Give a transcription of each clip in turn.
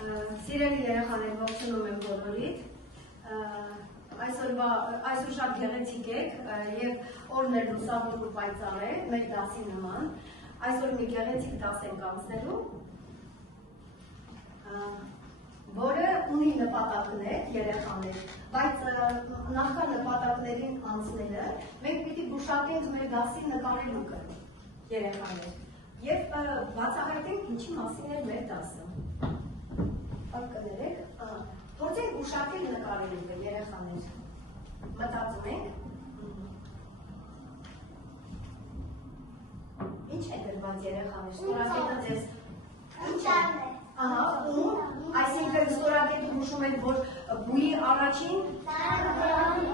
Սիրելի երեխաներ, ողջունում եմ բոլորիդ։ Այսօր շատ գեղեցիկ եք եւ օրն էլ լուսավոր ու պայծառ է, մեր դասի նման։ Այսօր մի գեղեցիկ դաս ենք անցնելու, որը ունի նպատակներ երեխաներ, բայց նախքան նպատակներին անցնելը մենք պիտի գուշակենք մեր դասի նկարելուկը երեխաներ եւ բացահայտենք ինչի մասին է մեր դասը։ Կներեք, փորձենք գուշակել նկարելուկը երեխաներ, մտածում ենք, ինչ է դրված երեխաներ, ստորակետը ձեզ, ինչ է, այսինքն ստորակետը հուշում ենք, որ բույի առաջին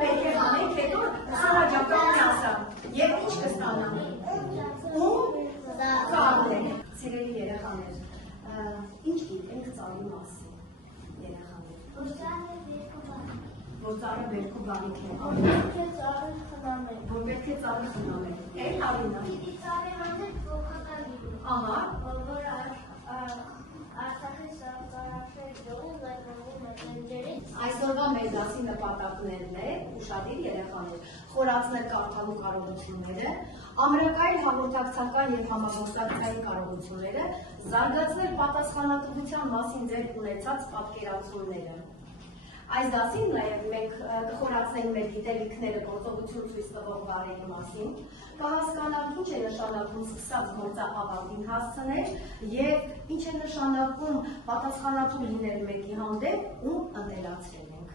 պետք է հանենք, հետո սորաջակապն ասա, և ինչ կստանանք, կառնենք, սիրելի երեխաներ, ինչ գիտենք ծառի մասին, երեխաներ, որ ծառը բերքու բանիք է, որ պետք է ծառը խնամել, էլ Արինա, այսօրվա մեր դասի նպատակներն է, ուշադիր երեխաներ, խորացնել կարդալու կարողությունները, ամրակայել հաղորդակցական և համագործակցային կարողությունները, զարգացնել պատասխանատվության մասին ձեր ունեցած պատկերացումները։ Այս դասին նաև մենք կխորացնենք մեր գիտելիքները գործողություն ցույց տվող բառերի մասին, կհասկանանք ինչ է նշանակում սկսած գործակալին հասցնել և ինչ է նշանակում պատասխանատու լինել մեկի հանդեպ ու ընտելացրել ենք։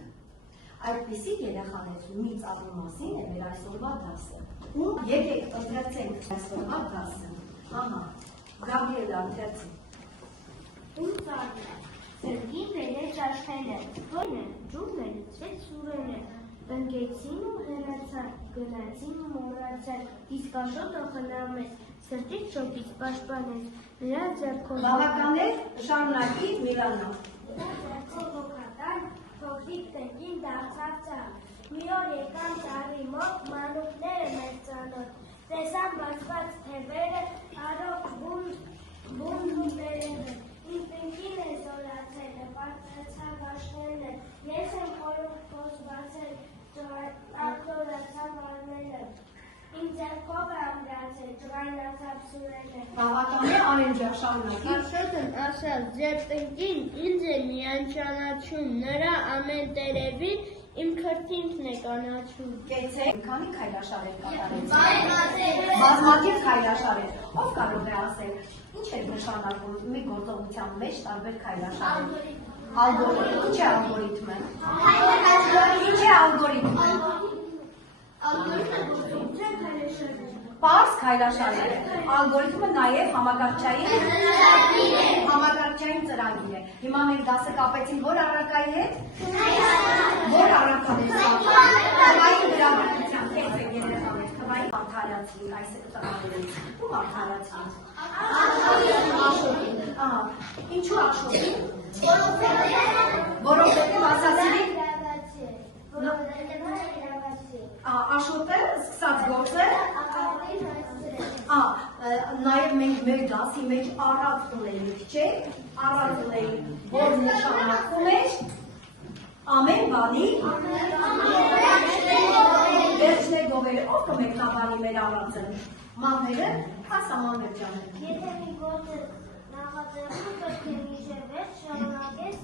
Այդպիսի երեխաներ մի ծառի մասին է մեր այսօրվա դասը։ Ու եկեք ընթերցենք այսօրվա դասը։ Գաբրիելա, ընթերցի։ Ում ծառն է։ Սրգին վերեց աշխենը, հորն է, ջուրն է լծվեց սուրենը, տնկեցին ու հեռացան, գնացին ու մոռացան, իսկ աշոտը խնամեց, սրտից շոկից պաշտպանեց, նրա ձեռքով բավական է, շարունակի Միլանա։ Նրա ձեռքով հոգատան, փոքրիկ տնկին դարձավ ծառ, մի օր եկան ծառի մոտ, մանուկները մեծ ծանոթ, տեսան բացված թևերը, առողջ բուն վերևը, իմ տնկին է զորացել, պատրացավ աշխենը, ես եմ խորում փոս բացել, ակտորացավ արմենը, իմ ձեռքով է ամրացել, ջղայնացավ սուրենը։ Բավական է, Արենջա, շարունակի։ Աշոտն ասավ, ձեր տնկին ինձ է միայն ճանաչում, նրա ամեն տերևին իմ քրտինքն է կանաչում։ Կեցեք, քանի քայլաշարեր կատարեցիք։ Բազմաթիվ քայլաշարեր։ Ով կարող է ասել, ինչ է նշանակում մի գործողության մեջ տարբեր քայլաշարեր։ Ալգորիթմ, ինչ է ալգորիթմը։ Ինչ է ալգորիթմը։ Ալգորիթմը գործողության քայլաշարեր։ Պարզ քայլաշարեր է։ Ալգորիթմը նաև համակարգչային ծրագիր է։ Հիմա մենք դասը կապեցին որ առարկայի հետ։ Որ առարկան է սա։ Թվային գրավատության կեցեք երեխաներ, թվային արդարացին, այս է տղաներից։ Ում արդարացին։ Աշոտին։ Ինչու աշոտին։ Որովհետև ասացինիք։ Աշոտը սկսած գործը։ Նաև մենք մեր դասի մեջ առած ունեինք, չէ՞, առած ունեինք, որ նշանակում էր ամեն բանի վերջներ գովերը, ով կմեկնաբանի մեր առածը, մանները, հասա մաներ ջանը։ Եթե մի գործը նախաձեռնում պետք է մինչև վերջ շարունակես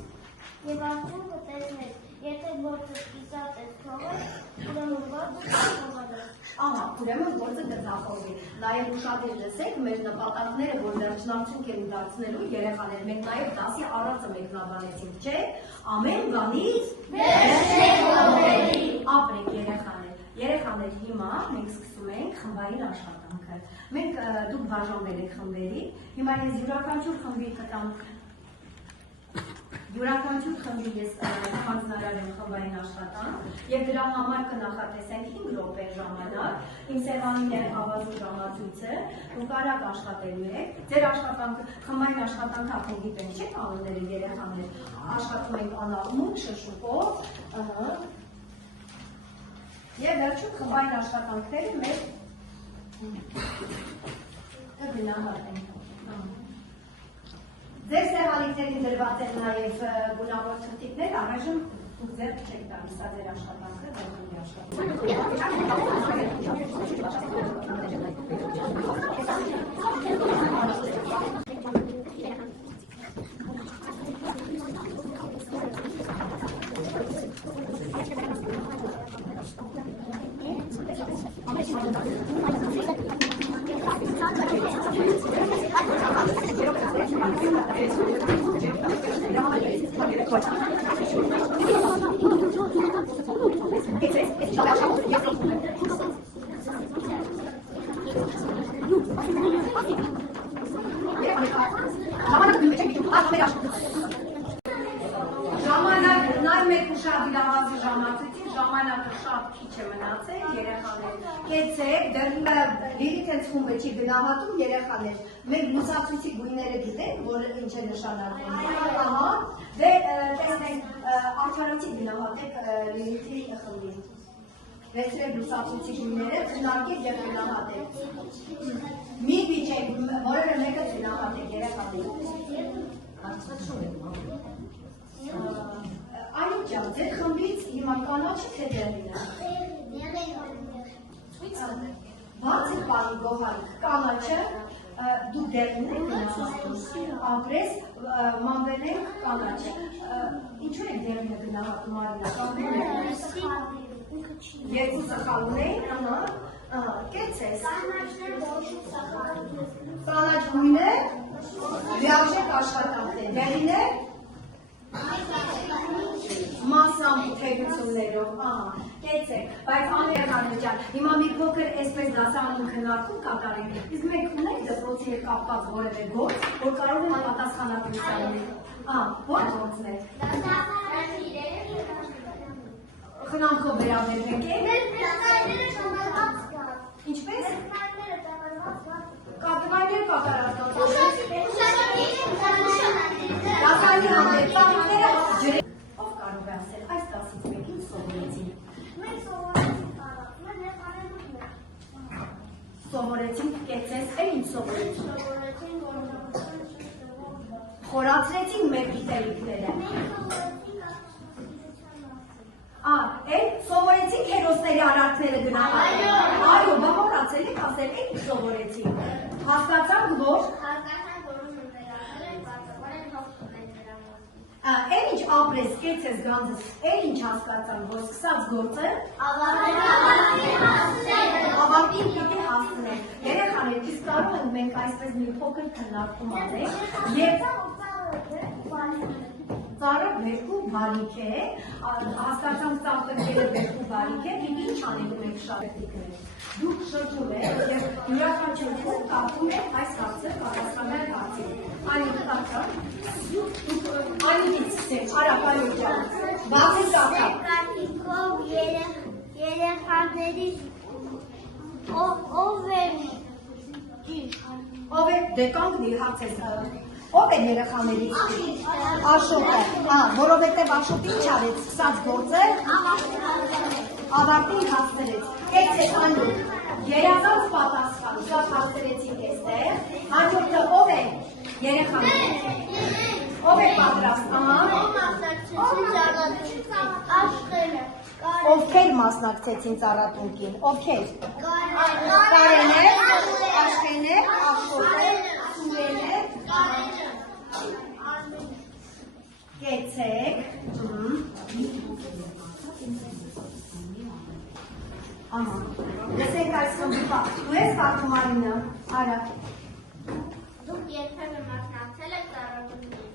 և արդյունքը տեսնես, եթե գործը սկսած ես թողել, ուրեմն գործը կթողալես։ Ուրեմն գործը կձախողվի։ Նաև ուշադիր լսեք, մեր նպատակները, որ վերջնարդյունք են դարձնելու երեխաներ, մենք նաև դասի առածը մեկնաբանեցինք, չէ՞։ Ամեն բանից վերջներ գովերի։ Ապրեք երեխաներ։ Երեխաներ, հիմա մենք սկսում ենք խմբային աշխատանքը։ Մենք դուք բաժանվել եք խմբերի, հիմա ես յուրաքանչյուր խմբի կտամ յուրաքանչյուր խմբի ես հանձնարարել եմ խմբային աշխատանք և դրա համար կնախատեսենք 5 րոպե ժամանակ, իմ սեղանին է ավազու ժամացույցը, ու կարակ աշխատելու եք, ձեր խմբային աշխատանքը արդեն գիտենք չեք անունները երեխաներ, աշխատում ենք անաղմուկ, շշուկով, և վերջում խմբային աշխատանքները մեր կգնահատենք։ Ձեր սեղանիքներին դրված են նաև գունավոր թղթիկներ, առայժմ դուք ձեռք չեք տալիս, սա ձեր աշխատանքը, ձեր Ժամանակ նայ մեկ ուշադրավազի ժամացույցի, ժամանակը շատ քիչ է մնացել երեխաներ։ Կեցեք, դեռ լիրիք հենց խումբը չի գնահատում երեխաներ։ Մենք լուսացույցի գույները գիտենք, որ ինչ է նշանակում։ Ահա, դե տեսնենք, արդարացի գնահատեք լիրիքի խմբին։ Վերցրեք լուսացույցի գույները, քննարկեք եւ գնահատեք։ Մի վիճեք, որևէ մեկը գնահատեք երեխաներ։ Այն ջան, ձեր խմբից հիմա կանաչը թե դեղինը։ Բաց է պանի գոհարիք, կանաչը դուք դեղին եք գնահատում, ապրես մանվել եք կանաչը։ Ինչու եք դեղինը գնահատում Արինա, երկու սխալ ունեին, կեցես։ Կանաչ գույնը, լիարժեք աշխատանք է, դեղինը մասամբ թերություններով, կեցեք, բայց աներխանը ջան, հիմա մի փոքր այսպես դասարանում քննարկում կատարենք, իսկ մենք ունենք դպրոցի հետ կապված որևէ գործ, որ կարող են պատասխանատվություն անել։ Ո՞ր գործն է։ Խնամքով վերաբերվենք եք։ Ինչպես։ Կատվայներ կատարած։ Դասարանի հանդեպ ծաղիկները ջրեք։ Ով կարող է ասել, այս դասից մենք ինչ սովորեցինք։ Մենք սովորեցինք Սովորեցինք, կեցես, էլ ինչ սովորեցինք։ Խորացրեցինք մեր գիտելիքները։ Էլ սովորեցինք հերոսների արարքները գնահատել։ Այո, բա մոռացել եք ասել, էլ ինչ սովորեցինք։ Հասկացանք, որ Էլ ինչ ապրես, կեցես գանձս, էլ ինչ հասկացան, որ սկսած գործը ավարտին պիտի հասնենք։ Երեխաներ, իսկ կարող ենք մենք այսպես մի փոքր քննարկում անենք եւ ծառը բերքու բարիք է, հասկացանք ծաղկերը բերքու բարիք է, եւ ինչ անենք մենք շարժիկներ։ Դուք շրջում եք եւ յուրաքանչյուրում կապում եք այս հարցը պատասխանել հարցին։ Անիքից ցեք, արապայով ջան։ Բացի կապա։ Կարծիքով երեխաների ով է ճիշտ։ Ով է դե կանգնի հարցես։ Ով է երեխաների Աշոտը, որովհետև Աշոտը ինչ արեց, սկսած գործը ավարտին հասցրեց։ Կեցեք անուր, երազանց պատասխան, շատ հասցրեցինք էստեղ, հաջորդը ով է երեխաների, ով է պատրաստ, ովքեր մասնակցեցին ծառատունկին, ովքեր, Կարենը, Աշխենը, Աշոտը, Սուրենը, կեցեք, լսենք այս խմբի դու ես կարդում Արինա, արա։ Դուք երբևէ մասնակցել եք ծառատունկին։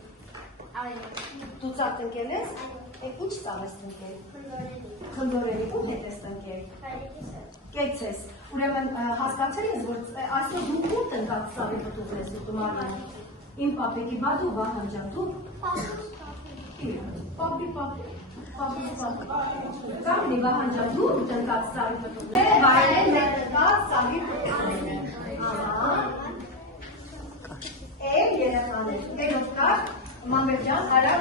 Այո։ Դու ծառ տնկել ես։ Ինչ ծառ ես տնկել։ Խնդորելի։ Խնդորելի, ում հետ ես տնկել։ Հայրիկիս հետ։ Կեցես։ Ուրեմն հասկացել ես, որ այսօր դու ում տնկած ծառի պտուղն ես ուտում Արինա։ Իմ պապիկի բա դու Վահան ջան, դու։ Պապի։ Կամնի Վահան ջան, դու տնկած ծառի պտուղն ես։ Վայրեն մեր տնկած ծառի պտուղն ես։ Երեխաներ, երով կար, Մամբեր ջան, արա,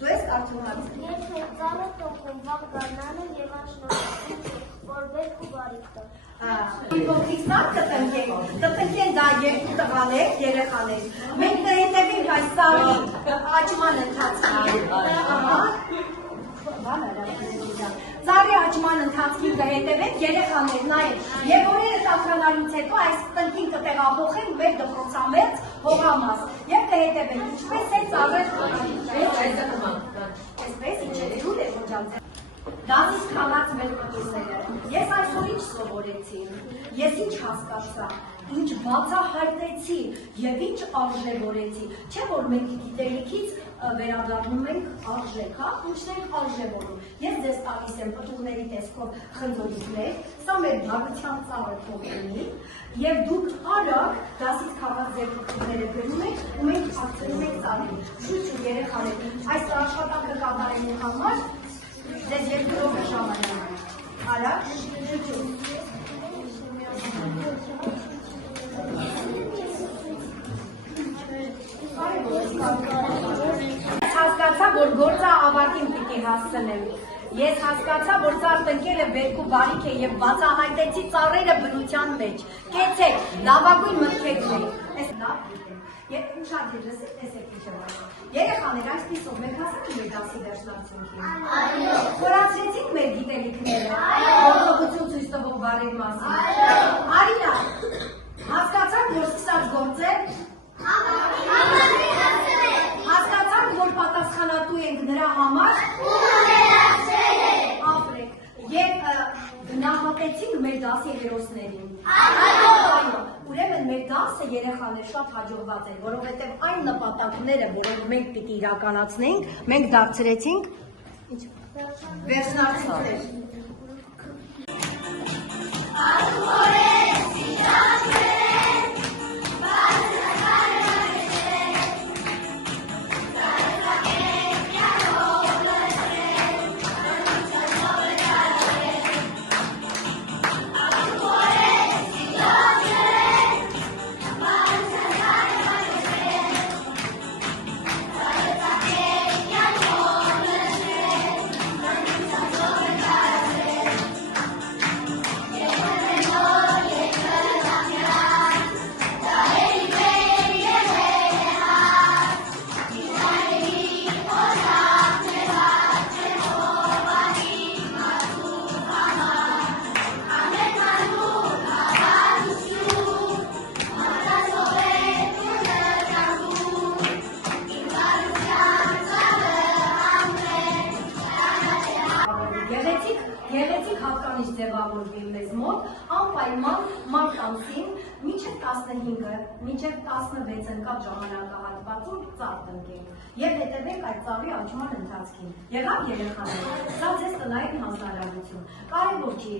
դու ես կարդում հարցը։ Եթե ծառը փոխում վաղ գարնանը եւ անշնորհակալ որ բերք ու բարիք տա։ Փոքրիկ սա կտնկեն դա երկու տղաներ, երեխաներ։ Մենք կհետևենք այս ծառի աճման ընթացքին։ Ծառի աճման ընթացքին կհետևենք, երեխաներ նայեք, եւ օրերը տաքանալուց հետո այս տնքին կտեղափոխենք մեր դպրոցամերձ հողամաս եւ կհետևենք ինչպես է ծառը այսպես իջեց դուր է ոչանց դասից քալած մեր կտուսները ես այսօր ինչ սովորեցի ես ինչ հասկացա ինչ բացահայտեցի եւ ինչ արժեվորեցի չէ որ մենք գիտելիքից վերադառնում ենք արժեք, հա, ինչն ենք արժևորում։ Ես ձեզ տալիս եմ պտուղների տեսքով խնձորիքներ, սա մեր բնակության ծառը փոխվի, եւ դուք արագ դասից քաղաք ձեր պտուղները գնում եք ու մենք ակցնում ենք ծառին։ Շուտ երեխաներ, այս աշխատանքը կատարելու համար ձեզ 2 րոպե ժամանակ։ Արագ, հասկացա, որ գործը ավարտին պիտի հասցնեմ։ Ես հասկացա, որ ծառ տնկելը բերք ու բարիք է եւ բացահայտեցի ծառերը բնության մեջ։ Կեցեք, լավագույն մտքերն եք։ Այս լավ գիտեմ։ Եվ շատ դրսից տեսեք ինչ է վայրը։ Երեխաներ, այսպիսով մենք հասանք մեր դասի վերջնացնքին։ Այո։ Խորացրեցինք մեր գիտելիքները։ Գործողություն ցույց տվող բառերի մասին։ Այո։ Արինա, հասկացանք, որ սկսած գործել հասկացանք, որ պատասխանատու ենք նրա համար ապրեք և գնահատեցինք մեր դասի հերոսներին։ Այո, ուրեմն մեր դասը երեխաներ շատ հաջողված են, որովհետև այն նպատակները, որոնք մենք պիտի իրականացնենք, մենք դարձրեցինք վերջնարդյունքներ։ Գեղեցիկ հատկանիշ ձևավորվի մեզ մոտ, անպայման մարտ ամսին մինչև 15-ը, մինչև 16-ը ընկած ժամանակահատվածում ծառ տնկենք եւ հետևենք այդ ծառի աճման ընթացքին։ Եղավ երեխաներ, սա ձեզ տնային հանձնարարություն։ Կարևոր չի,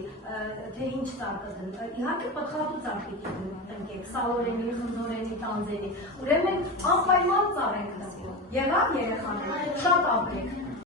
թե ինչ ծառ կտնկեք, իհարկե պտղատու ծառ պիտի տնկեք, սալորենի, խնձորենի, տանձերի։ Ուրեմն անպայման ծառ ենք լսում։ Եղավ երեխաներ, շատ ապրեք։